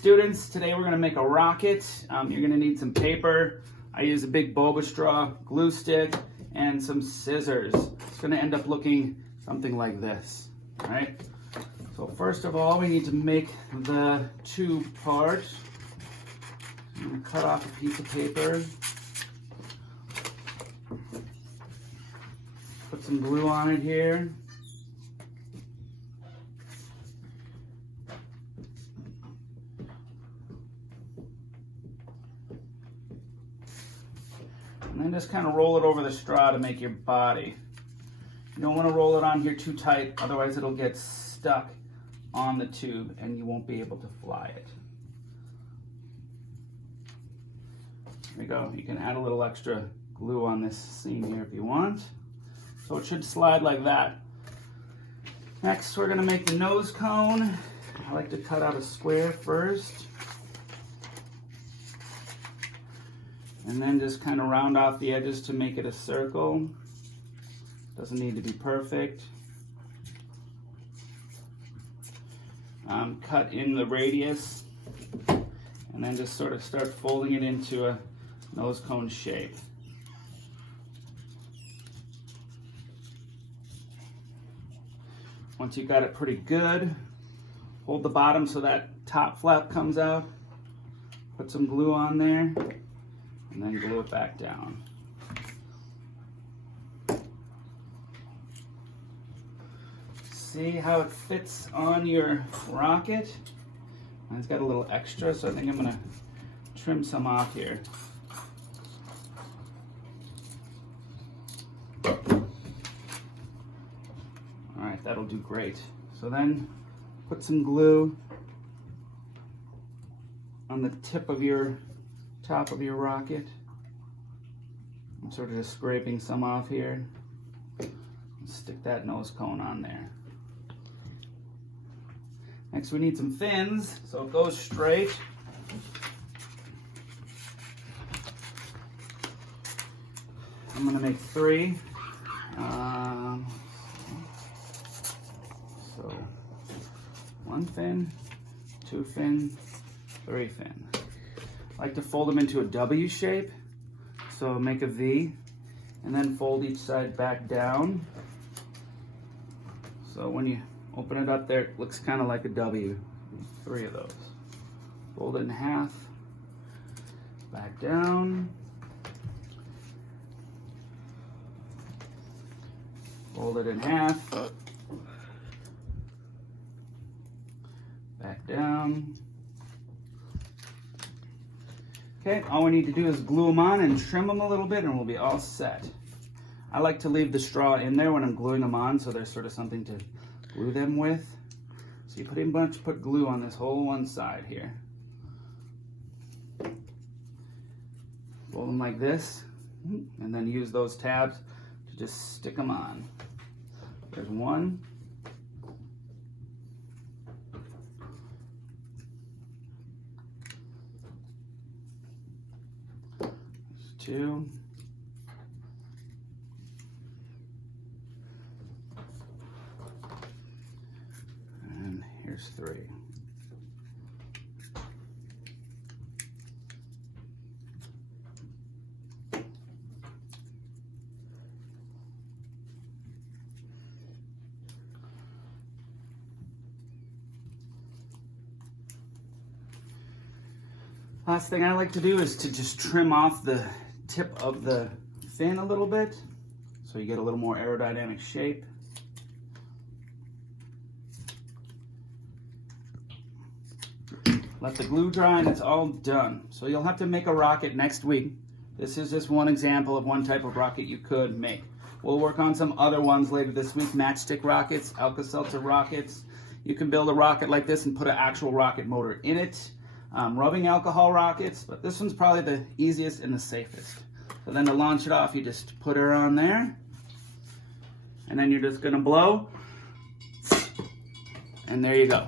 Students, today we're going to make a rocket. You're going to need some paper. I use a big boba straw, glue stick, and some scissors. It's going to end up looking something like this. All right. So first of all, we need to make the tube part. I'm going to cut off a piece of paper. Put some glue on it here. And then just kind of roll it over the straw to make your body. You don't want to roll it on here too tight, otherwise it'll get stuck on the tube and you won't be able to fly it. There we go. You can add a little extra glue on this seam here if you want. So it should slide like that. Next, we're going to make the nose cone. I like to cut out a square first. And then just kind of round off the edges to make it a circle. Doesn't need to be perfect. Cut in the radius and then just sort of start folding it into a nose cone shape. Once you got it pretty good, hold the bottom so that top flap comes out. Put some glue on there. And then glue it back down. See how it fits on your rocket? Mine's got a little extra, so I think I'm gonna trim some off here. All right, that'll do great. So then put some glue on the tip of your top of your rocket. I'm sort of just scraping some off here. Stick that nose cone on there. Next we need some fins, so it goes straight. I'm gonna make 3. So 1 fin, 2 fin, 3 fin. I like to fold them into a W shape, so make a V, and then fold each side back down. So when you open it up there, it looks kind of like a W. 3 of those. Fold it in half, back down. Fold it in half, back down. Okay, all we need to do is glue them on and trim them a little bit and we'll be all set. I like to leave the straw in there when I'm gluing them on so there's sort of something to glue them with. So you put glue on this whole one side here. Fold them like this and then use those tabs to just stick them on. There's 1. 2. And here's 3. Last thing I like to do is to just trim off the tip of the fin a little bit so you get a little more aerodynamic shape. Let the glue dry and it's all done. So you'll have to make a rocket next week. This is just one example of one type of rocket you could make. We'll work on some other ones later this week, matchstick rockets, Alka-Seltzer rockets. You can build a rocket like this and put an actual rocket motor in it. Rubbing alcohol rockets, but this one's probably the easiest and the safest. So then to launch it off, you just put her on there, and then you're just gonna blow, and there you go.